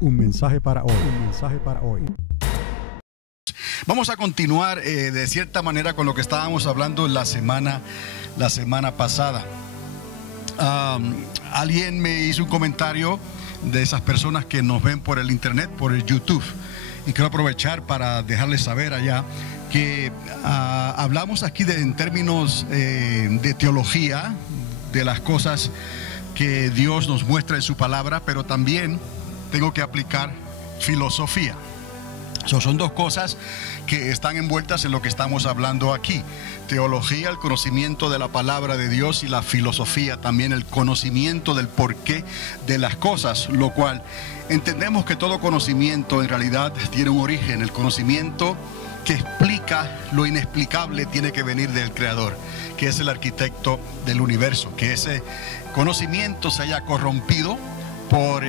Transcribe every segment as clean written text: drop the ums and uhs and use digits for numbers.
Un mensaje para hoy. Un mensaje para hoy. Vamos a continuar de cierta manera con lo que estábamos hablando la semana pasada. Alguien me hizo un comentario de esas personas que nos ven por el internet, por el YouTube, y quiero aprovechar para dejarles saber allá que hablamos aquí en términos de teología, de las cosas que Dios nos muestra en su palabra, pero también tengo que aplicar filosofía. Son dos cosas que están envueltas en lo que estamos hablando aquí: teología, el conocimiento de la palabra de Dios, y la filosofía también, el conocimiento del porqué de las cosas, lo cual entendemos que todo conocimiento en realidad tiene un origen. El conocimiento que explica lo inexplicable tiene que venir del Creador, que es el arquitecto del universo. Que ese conocimiento se haya corrompido por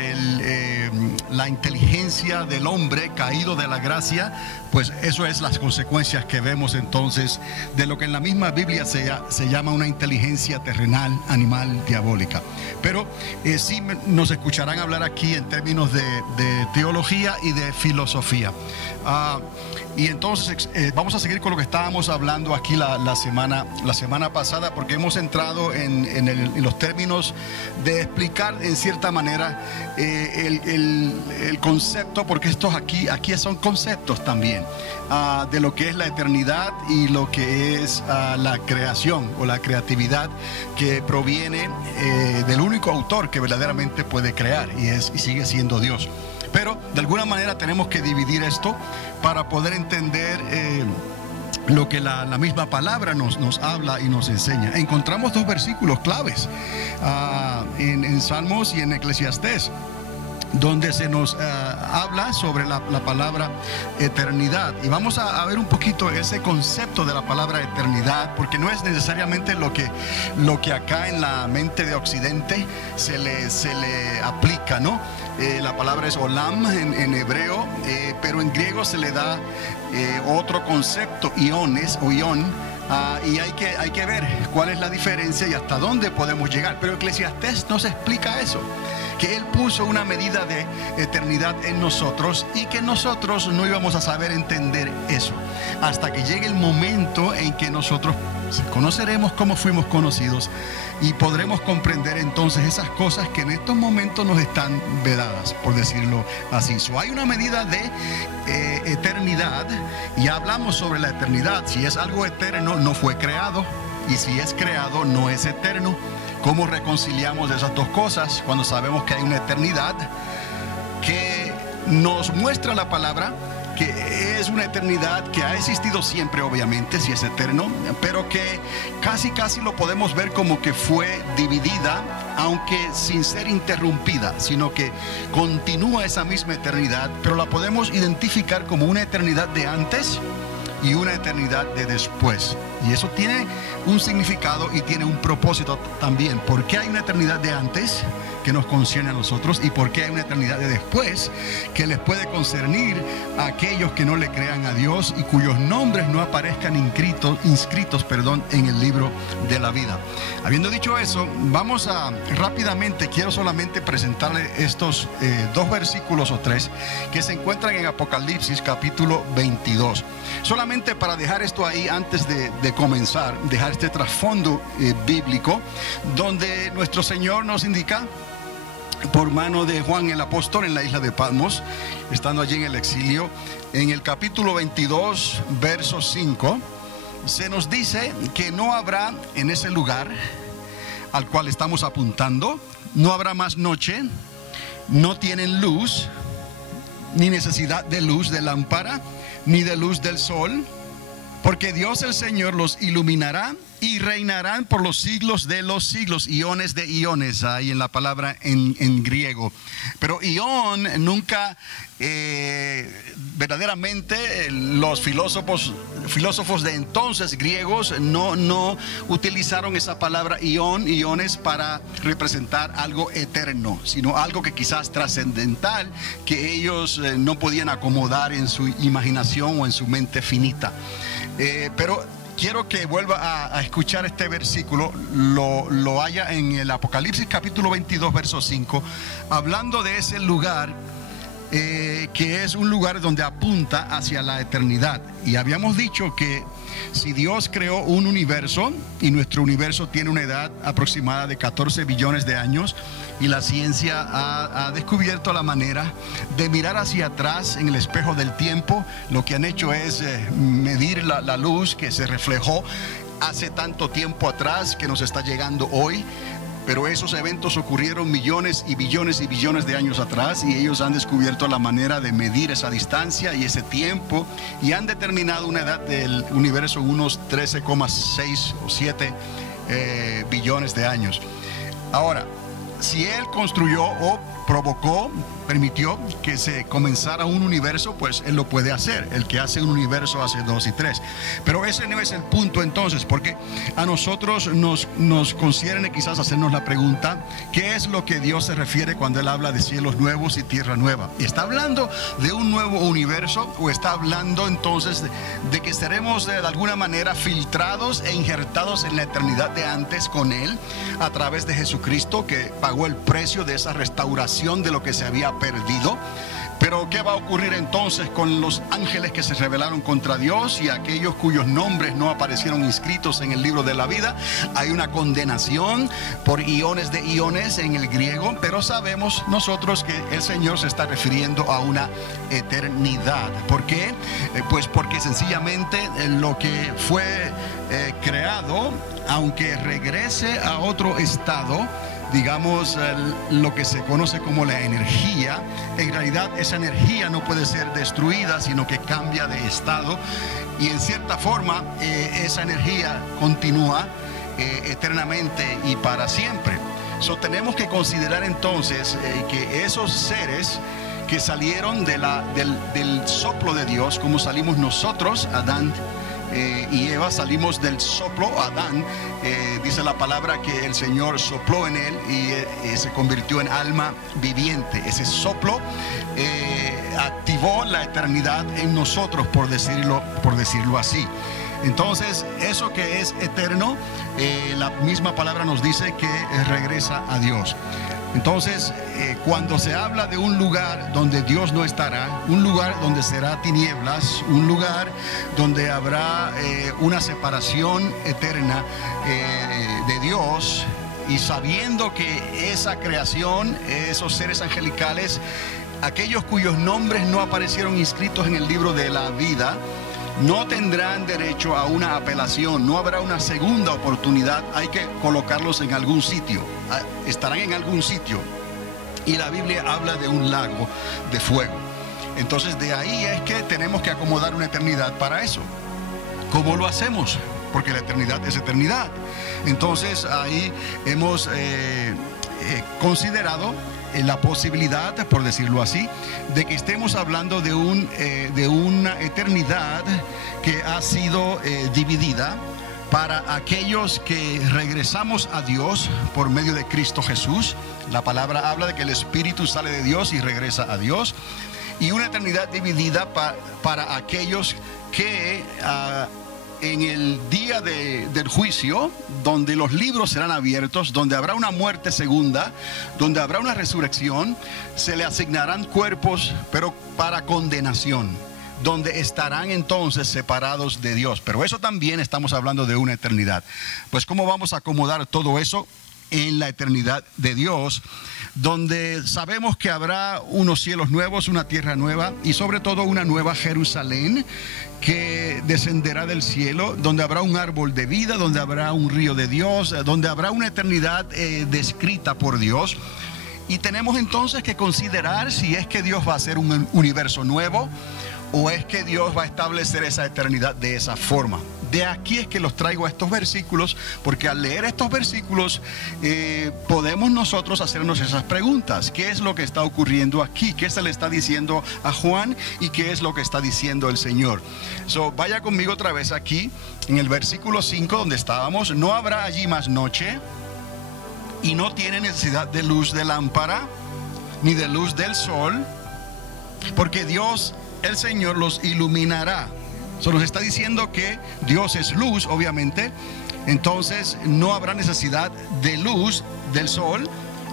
la inteligencia del hombre caído de la gracia, pues eso es las consecuencias que vemos entonces de lo que en la misma Biblia se llama una inteligencia terrenal, animal, diabólica. Pero sí nos escucharán hablar aquí en términos de teología y de filosofía. Y entonces vamos a seguir con lo que estábamos hablando aquí la semana pasada, porque hemos entrado en los términos de explicar en cierta manera el concepto, porque estos aquí son conceptos también, de lo que es la eternidad y lo que es la creación o la creatividad que proviene del único autor que verdaderamente puede crear, y sigue siendo Dios. Pero de alguna manera tenemos que dividir esto para poder entender lo que la misma palabra nos habla y nos enseña. Encontramos dos versículos claves en Salmos y en Eclesiastés, donde se nos habla sobre la palabra eternidad. Y vamos a ver un poquito ese concepto de la palabra eternidad, porque no es necesariamente lo que acá en la mente de Occidente se le aplica, ¿no? La palabra es olam en hebreo, pero en griego se le da otro concepto, iones o ion. Y hay que ver cuál es la diferencia y hasta dónde podemos llegar. Pero Eclesiastés nos explica eso, que Él puso una medida de eternidad en nosotros y que nosotros no íbamos a saber entender eso hasta que llegue el momento en que nosotros conoceremos cómo fuimos conocidos y podremos comprender entonces esas cosas que en estos momentos nos están vedadas, por decirlo así. Hay una medida de eternidad, y hablamos sobre la eternidad. Si es algo eterno, no fue creado, y si es creado, no es eterno. ¿Cómo reconciliamos esas dos cosas cuando sabemos que hay una eternidad que nos muestra la palabra, que es una eternidad que ha existido siempre, obviamente, si es eterno, pero que casi lo podemos ver como que fue dividida, aunque sin ser interrumpida, sino que continúa esa misma eternidad, pero la podemos identificar como una eternidad de antes y una eternidad de después. Y eso tiene un significado y tiene un propósito también. ¿Por qué hay una eternidad de antes que nos concierne a nosotros, y por qué hay una eternidad de después que les puede concernir a aquellos que no le crean a Dios y cuyos nombres no aparezcan inscritos en el libro de la vida? Habiendo dicho eso, vamos a rápidamente, quiero solamente presentarle estos dos versículos o tres que se encuentran en Apocalipsis capítulo 22. Solamente para dejar esto ahí antes de comenzar, dejar este trasfondo bíblico, donde nuestro Señor nos indica por mano de Juan el apóstol en la isla de Patmos, estando allí en el exilio, en el capítulo 22, verso 5, se nos dice que no habrá en ese lugar al cual estamos apuntando, no habrá más noche, no tienen luz, ni necesidad de luz de lámpara, ni de luz del sol, porque Dios el Señor los iluminará y reinarán por los siglos de los siglos. Iones de iones ahí en la palabra en griego. Pero ión nunca, verdaderamente los filósofos de entonces griegos no utilizaron esa palabra iones para representar algo eterno, sino algo que quizás trascendental, que ellos no podían acomodar en su imaginación o en su mente finita. Pero quiero que vuelva a escuchar este versículo, lo haya en el Apocalipsis capítulo 22, verso 5, hablando de ese lugar que es un lugar donde apunta hacia la eternidad. Y habíamos dicho que si Dios creó un universo, y nuestro universo tiene una edad aproximada de 14 billones de años, y la ciencia ha descubierto la manera de mirar hacia atrás en el espejo del tiempo, lo que han hecho es medir la luz que se reflejó hace tanto tiempo atrás que nos está llegando hoy. Pero esos eventos ocurrieron millones y billones de años atrás, y ellos han descubierto la manera de medir esa distancia y ese tiempo, y han determinado una edad del universo unos 13,6 o 7 billones de años. Ahora, si Él construyó o provocó, permitió que se comenzara un universo, pues Él lo puede hacer. El que hace un universo hace 2 y 3. Pero ese no es el punto entonces, porque a nosotros nos concierne quizás hacernos la pregunta: ¿qué es lo que Dios se refiere cuando Él habla de cielos nuevos y tierra nueva? ¿Está hablando de un nuevo universo, o está hablando entonces de que seremos de alguna manera filtrados e injertados en la eternidad de antes con Él a través de Jesucristo, que pagó el precio de esa restauración de lo que se había perdido? Pero ¿qué va a ocurrir entonces con los ángeles que se rebelaron contra Dios y aquellos cuyos nombres no aparecieron inscritos en el libro de la vida? Hay una condenación por iones de iones en el griego, pero sabemos nosotros que el Señor se está refiriendo a una eternidad. ¿Por qué? Pues porque sencillamente lo que fue creado, aunque regrese a otro estado, digamos, lo que se conoce como la energía, en realidad esa energía no puede ser destruida, sino que cambia de estado, y en cierta forma esa energía continúa eternamente y para siempre. Tenemos que considerar entonces que esos seres que salieron del soplo de Dios, como salimos nosotros, Adán y Eva, salimos del soplo. Adán, dice la palabra que el Señor sopló en él y se convirtió en alma viviente. Ese soplo activó la eternidad en nosotros, por decirlo así. Entonces, eso que es eterno, la misma palabra nos dice que regresa a Dios. Entonces, cuando se habla de un lugar donde Dios no estará, un lugar donde será tinieblas, un lugar donde habrá una separación eterna de Dios, y sabiendo que esa creación, esos seres angelicales, aquellos cuyos nombres no aparecieron inscritos en el libro de la vida, no tendrán derecho a una apelación, no habrá una segunda oportunidad. Hay que colocarlos en algún sitio, estarán en algún sitio, y la Biblia habla de un lago de fuego. Entonces, de ahí es que tenemos que acomodar una eternidad para eso. ¿Cómo lo hacemos? Porque la eternidad es eternidad. Entonces, ahí hemos considerado la posibilidad, por decirlo así, de que estemos hablando de una eternidad que ha sido dividida para aquellos que regresamos a Dios por medio de Cristo Jesús. La palabra habla de que el Espíritu sale de Dios y regresa a Dios, y una eternidad dividida para aquellos que en el día del juicio, donde los libros serán abiertos, donde habrá una muerte segunda, donde habrá una resurrección, se le asignarán cuerpos, pero para condenación, donde estarán entonces separados de Dios. Pero eso también estamos hablando de una eternidad. Pues ¿cómo vamos a acomodar todo eso en la eternidad de Dios, donde sabemos que habrá unos cielos nuevos, una tierra nueva, y sobre todo una nueva Jerusalén que descenderá del cielo, donde habrá un árbol de vida, donde habrá un río de Dios, donde habrá una eternidad descrita por Dios? Y tenemos entonces que considerar si es que Dios va a hacer un universo nuevo, o es que Dios va a establecer esa eternidad de esa forma. De aquí es que los traigo a estos versículos, porque al leer estos versículos podemos nosotros hacernos esas preguntas. ¿Qué es lo que está ocurriendo aquí? ¿Qué se le está diciendo a Juan? ¿Y qué es lo que está diciendo el Señor? Vaya conmigo otra vez aquí, en el versículo 5 donde estábamos. No habrá allí más noche, y no tiene necesidad de luz de lámpara, ni de luz del sol, porque Dios, el Señor, los iluminará. Nos está diciendo que Dios es luz, obviamente. Entonces no habrá necesidad de luz del sol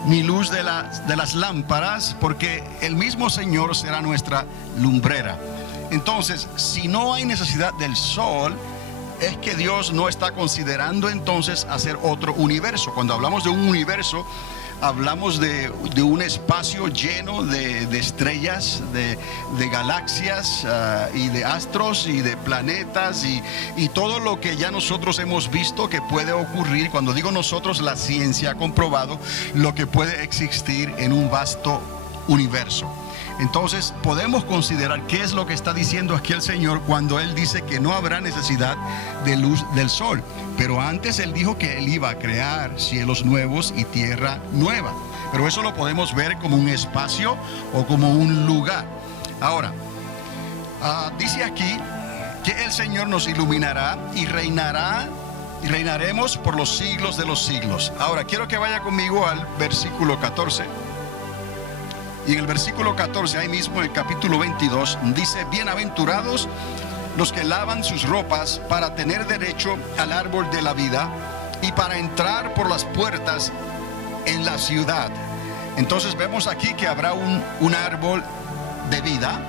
ni luz de las lámparas, porque el mismo Señor será nuestra lumbrera. Entonces, si no hay necesidad del sol, es que Dios no está considerando entonces hacer otro universo. Cuando hablamos de un universo, hablamos de un espacio lleno de estrellas, de galaxias y de astros y de planetas y todo lo que ya nosotros hemos visto que puede ocurrir. Cuando digo nosotros, la ciencia ha comprobado lo que puede existir en un vasto universo. Entonces podemos considerar qué es lo que está diciendo aquí el Señor cuando Él dice que no habrá necesidad de luz del sol. Pero antes Él dijo que Él iba a crear cielos nuevos y tierra nueva. Pero eso lo podemos ver como un espacio o como un lugar. Ahora, dice aquí que el Señor nos iluminará y reinaremos por los siglos de los siglos. Ahora, quiero que vaya conmigo al versículo 14. Y en el versículo 14, ahí mismo en el capítulo 22, dice: bienaventurados los que lavan sus ropas para tener derecho al árbol de la vida y para entrar por las puertas en la ciudad. Entonces vemos aquí que habrá un árbol de vida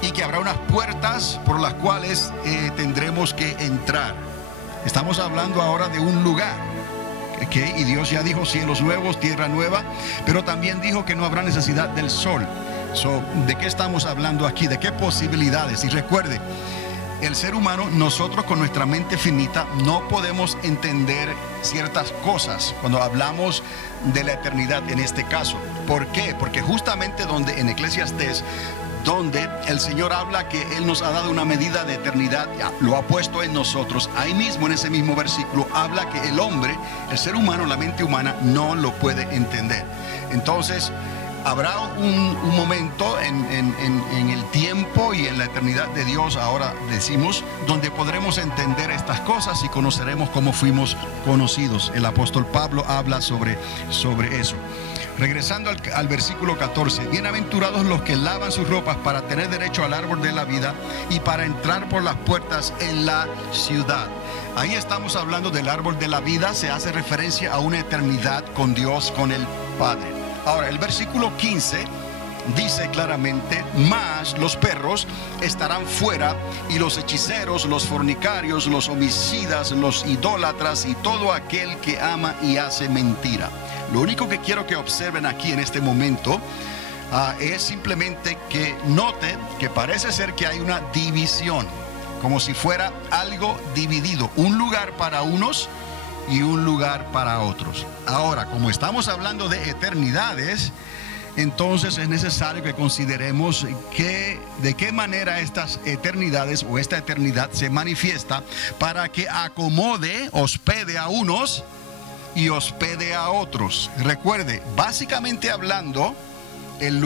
y que habrá unas puertas por las cuales tendremos que entrar. Estamos hablando ahora de un lugar. Okay, y Dios ya dijo cielos nuevos, tierra nueva, pero también dijo que no habrá necesidad del sol. ¿De qué estamos hablando aquí? ¿De qué posibilidades? Y recuerde, el ser humano, nosotros con nuestra mente finita no podemos entender ciertas cosas cuando hablamos de la eternidad en este caso. ¿Por qué? Porque justamente en Eclesiastés, donde el Señor habla que Él nos ha dado una medida de eternidad, lo ha puesto en nosotros, ahí mismo en ese mismo versículo habla que el hombre, el ser humano, la mente humana no lo puede entender. Entonces habrá un momento en el tiempo y en la eternidad de Dios, ahora decimos, donde podremos entender estas cosas y conoceremos cómo fuimos conocidos. El apóstol Pablo habla sobre eso. Regresando al versículo 14, bienaventurados los que lavan sus ropas para tener derecho al árbol de la vida y para entrar por las puertas en la ciudad. Ahí estamos hablando del árbol de la vida, se hace referencia a una eternidad con Dios, con el Padre. Ahora, el versículo 15 dice claramente: mas los perros estarán fuera, y los hechiceros, los fornicarios, los homicidas, los idólatras y todo aquel que ama y hace mentira. Lo único que quiero que observen aquí en este momento es simplemente que noten que parece ser que hay una división, como si fuera algo dividido, un lugar para unos y un lugar para otros. Ahora, como estamos hablando de eternidades, entonces es necesario que consideremos de qué manera estas eternidades o esta eternidad se manifiesta para que acomode, hospede a unos y hospede a otros. Recuerde, básicamente hablando, el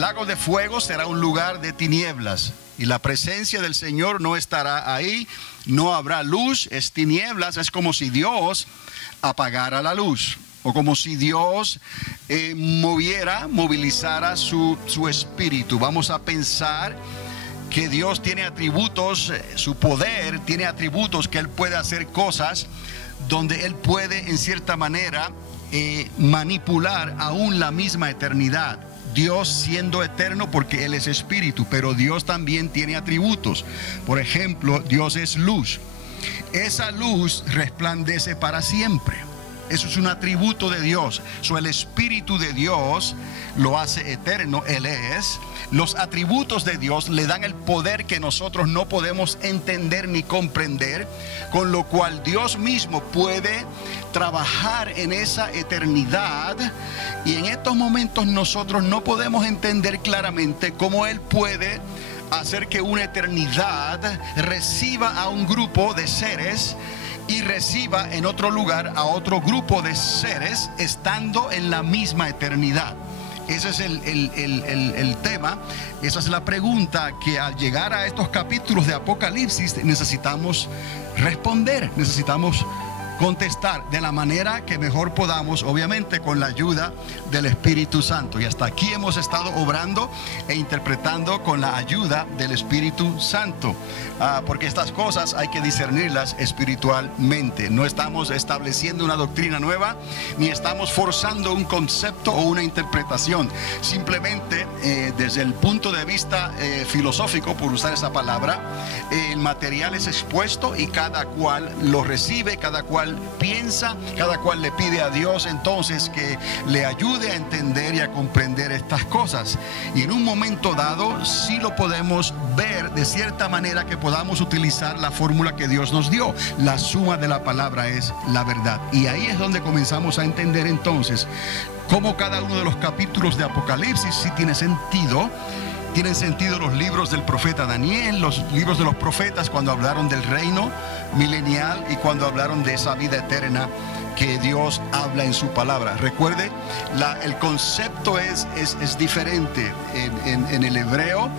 lago de fuego será un lugar de tinieblas y la presencia del Señor no estará ahí, no habrá luz, es tinieblas, es como si Dios apagara la luz o como si Dios movilizara su espíritu. Vamos a pensar que Dios tiene atributos, su poder tiene atributos, que Él puede hacer cosas donde Él puede en cierta manera manipular aún la misma eternidad. Dios siendo eterno porque Él es espíritu, pero Dios también tiene atributos. Por ejemplo, Dios es luz. Esa luz resplandece para siempre. Eso es un atributo de Dios. El Espíritu de Dios lo hace eterno, Él es. Los atributos de Dios le dan el poder que nosotros no podemos entender ni comprender, con lo cual Dios mismo puede trabajar en esa eternidad. Y en estos momentos nosotros no podemos entender claramente cómo Él puede hacer que una eternidad reciba a un grupo de seres y reciba en otro lugar a otro grupo de seres estando en la misma eternidad. Ese es el tema, esa es la pregunta que al llegar a estos capítulos de Apocalipsis necesitamos responder, necesitamos contestar de la manera que mejor podamos, obviamente con la ayuda del Espíritu Santo. Y hasta aquí hemos estado obrando e interpretando con la ayuda del Espíritu Santo, porque estas cosas hay que discernirlas espiritualmente. No estamos estableciendo una doctrina nueva, ni estamos forzando un concepto o una interpretación. Simplemente desde el punto de vista filosófico, por usar esa palabra, el material es expuesto y cada cual lo recibe, cada cual piensa, cada cual le pide a Dios entonces que le ayude a entender y a comprender estas cosas. Y en un momento dado sí lo podemos ver de cierta manera que podamos utilizar la fórmula que Dios nos dio. La suma de la palabra es la verdad. Y ahí es donde comenzamos a entender entonces cómo cada uno de los capítulos de Apocalipsis sí tiene sentido. Tienen sentido los libros del profeta Daniel, los libros de los profetas cuando hablaron del reino milenial y cuando hablaron de esa vida eterna que Dios habla en su palabra. Recuerde, el concepto es diferente. En el hebreo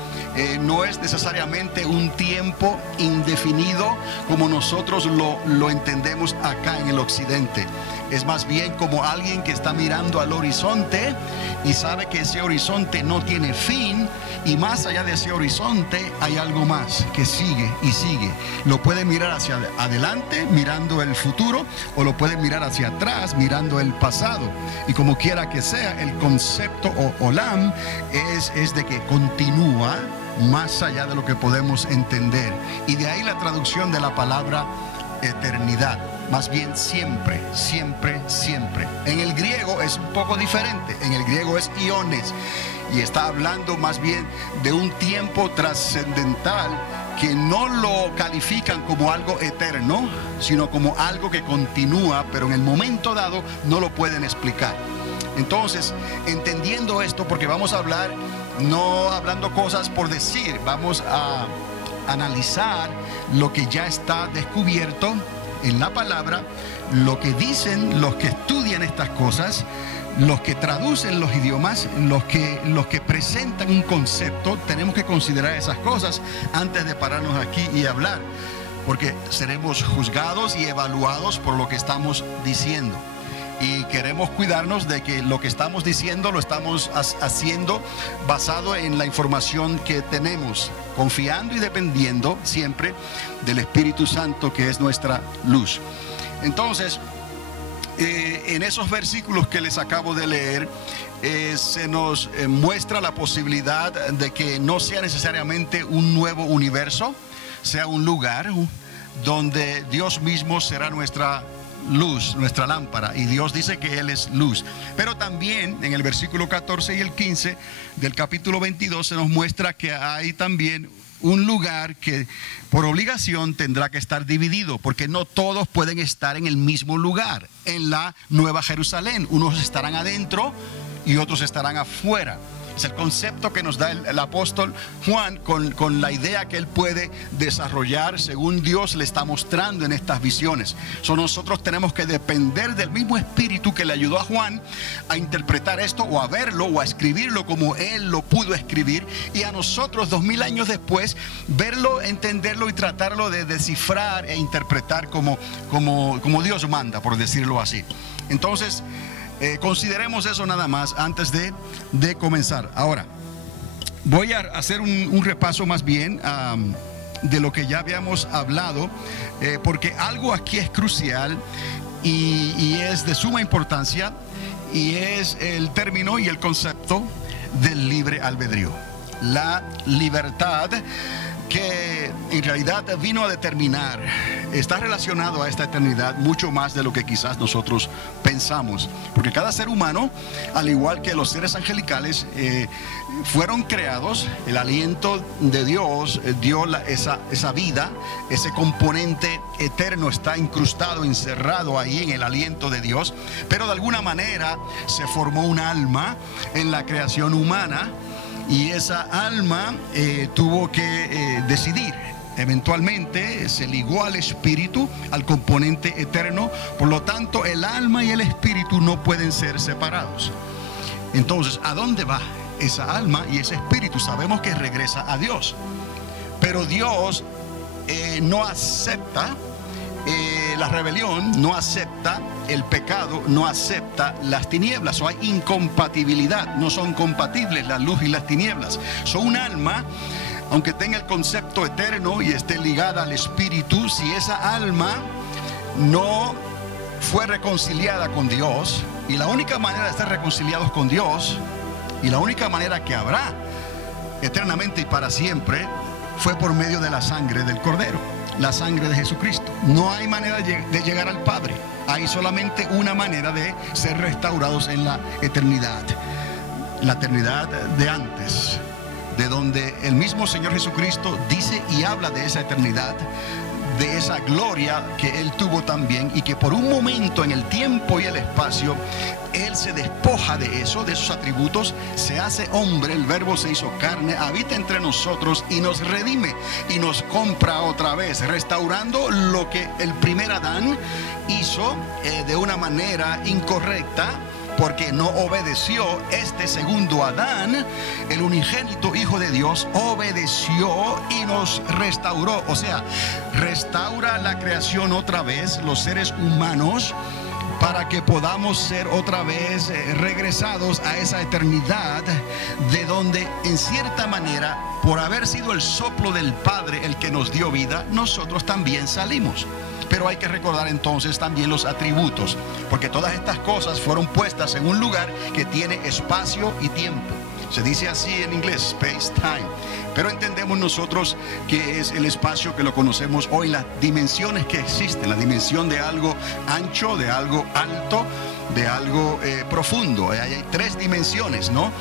no es necesariamente un tiempo indefinido como nosotros lo entendemos acá en el occidente. Es más bien como alguien que está mirando al horizonte y sabe que ese horizonte no tiene fin, y más allá de ese horizonte hay algo más que sigue y sigue. Lo puede mirar hacia adelante mirando el futuro, o lo puede mirar hacia atrás mirando el pasado. Y como quiera que sea, el concepto o olam es de que continúa más allá de lo que podemos entender. Y de ahí la traducción de la palabra eternidad. Más bien siempre, siempre, siempre. En el griego es un poco diferente. En el griego es iones, y está hablando más bien de un tiempo trascendental que no lo califican como algo eterno, sino como algo que continúa, pero en el momento dado no lo pueden explicar. Entonces, entendiendo esto, porque vamos a hablar, no hablando cosas por decir, vamos a analizar lo que ya está descubierto en la palabra, lo que dicen los que estudian estas cosas, los que traducen los idiomas, los que presentan un concepto. Tenemos que considerar esas cosas antes de pararnos aquí y hablar, porque seremos juzgados y evaluados por lo que estamos diciendo. Y queremos cuidarnos de que lo que estamos diciendo lo estamos haciendo basado en la información que tenemos, confiando y dependiendo siempre del Espíritu Santo, que es nuestra luz. Entonces, en esos versículos que les acabo de leer, se nos muestra la posibilidad de que no sea necesariamente un nuevo universo, sea un lugar donde Dios mismo será nuestra luz, nuestra lámpara, y Dios dice que Él es luz. Pero también en el versículo 14 y el 15 del capítulo 22 se nos muestra que hay también un lugar que por obligación tendrá que estar dividido, porque no todos pueden estar en el mismo lugar. En la Nueva Jerusalén, unos estarán adentro y otros estarán afuera. Es el concepto que nos da el apóstol Juan con la idea que él puede desarrollar según Dios le está mostrando en estas visiones. Nosotros tenemos que depender del mismo espíritu que le ayudó a Juan a interpretar esto, o a verlo, o a escribirlo como él lo pudo escribir, y a nosotros 2000 años después verlo, entenderlo y tratarlo de descifrar e interpretar como Dios manda, por decirlo así. Entonces, consideremos eso nada más antes de comenzar. Ahora, voy a hacer un repaso más bien de lo que ya habíamos hablado, porque algo aquí es crucial y es de suma importancia, y es el término y el concepto del libre albedrío. La libertad, que en realidad vino a determinar, está relacionado a esta eternidad mucho más de lo que quizás nosotros pensamos, porque cada ser humano, al igual que los seres angelicales, fueron creados. El aliento de Dios dio esa vida, ese componente eterno está incrustado, encerrado ahí en el aliento de Dios, pero de alguna manera se formó un alma en la creación humana, y esa alma tuvo que decidir. Eventualmente se ligó al espíritu, al componente eterno. Por lo tanto, el alma y el espíritu no pueden ser separados. Entonces, ¿a dónde va esa alma y ese espíritu? Sabemos que regresa a Dios, pero Dios no acepta la rebelión no acepta el pecado, no acepta las tinieblas. O hay incompatibilidad, no son compatibles la luz y las tinieblas. Son un alma, aunque tenga el concepto eterno y esté ligada al espíritu, si esa alma no fue reconciliada con Dios, y la única manera de estar reconciliados con Dios, y la única manera que habrá eternamente y para siempre, fue por medio de la sangre del Cordero, la sangre de Jesucristo. No hay manera de llegar al Padre. Hay solamente una manera de ser restaurados en la eternidad de antes, de donde el mismo Señor Jesucristo dice y habla de esa eternidad, de esa gloria que Él tuvo también, y que por un momento en el tiempo y el espacio Él se despoja de eso, de esos atributos, se hace hombre, el verbo se hizo carne, habita entre nosotros y nos redime y nos compra otra vez, restaurando lo que el primer Adán hizo de una manera incorrecta, porque no obedeció. Este segundo Adán, el unigénito Hijo de Dios, obedeció y nos restauró. O sea, restaura la creación otra vez, los seres humanos, para que podamos ser otra vez regresados a esa eternidad, de donde en cierta manera, por haber sido el soplo del Padre el que nos dio vida, nosotros también salimos. Pero hay que recordar entonces también los atributos, porque todas estas cosas fueron puestas en un lugar que tiene espacio y tiempo. Se dice así en inglés, space, time. Pero entendemos nosotros que es el espacio que lo conocemos hoy, las dimensiones que existen, la dimensión de algo ancho, de algo alto, de algo profundo. Hay tres dimensiones, ¿no?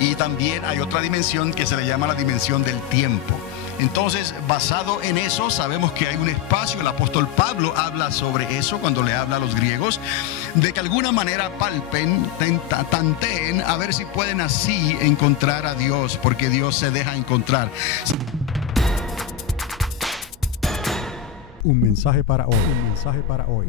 Y también hay otra dimensión que se le llama la dimensión del tiempo. Entonces, basado en eso, sabemos que hay un espacio. El apóstol Pablo habla sobre eso cuando le habla a los griegos, de que de alguna manera palpen, tanteen, a ver si pueden así encontrar a Dios, porque Dios se deja encontrar. Un mensaje para hoy. Un mensaje para hoy.